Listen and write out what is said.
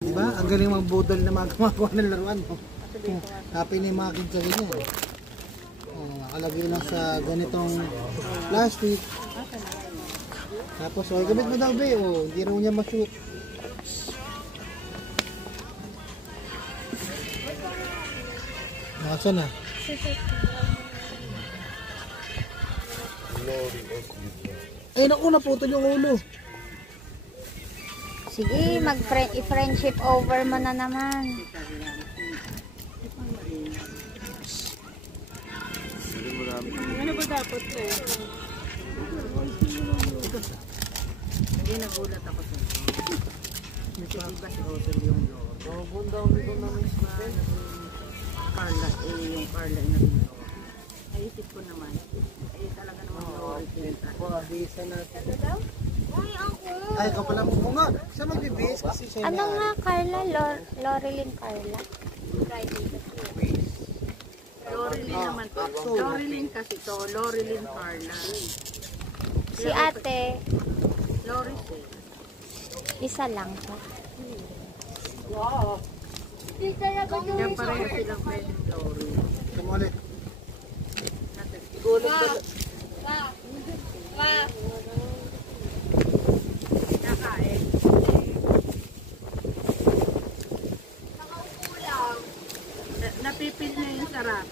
Diba? Ang galing magbudol na magmagawa ng laruan. Happy na yung mga kids sa ganyan. Nakalagay lang sa ganitong plastic. Tapos, gamit mo daw, be. Hindi raw niya ma-shoot. Nasaan na? Ay, naku, naputol yung ulo. Sige, mag-friendship over mo na naman. Ano ba dapat ko? Hindi nagulat ako sa ito. Kasi ba si Hotel yung loro? Bunda ko nito namin sa Carla, yung Carla na rin loro. Naisip ko naman, talaga naman loro. Bisa natin. Ay, ikaw pala mo nga. Siya magbibis kasi siya Ano nga, Carla? Loreline Carla? Loreline naman to. Loreline kasi to. Loreline Carla. Si ate, Loreline. isa lang po. Kaya pareho silang pwedeng Loreline. Kumulit. Nakain. Napipil niya yung sarap.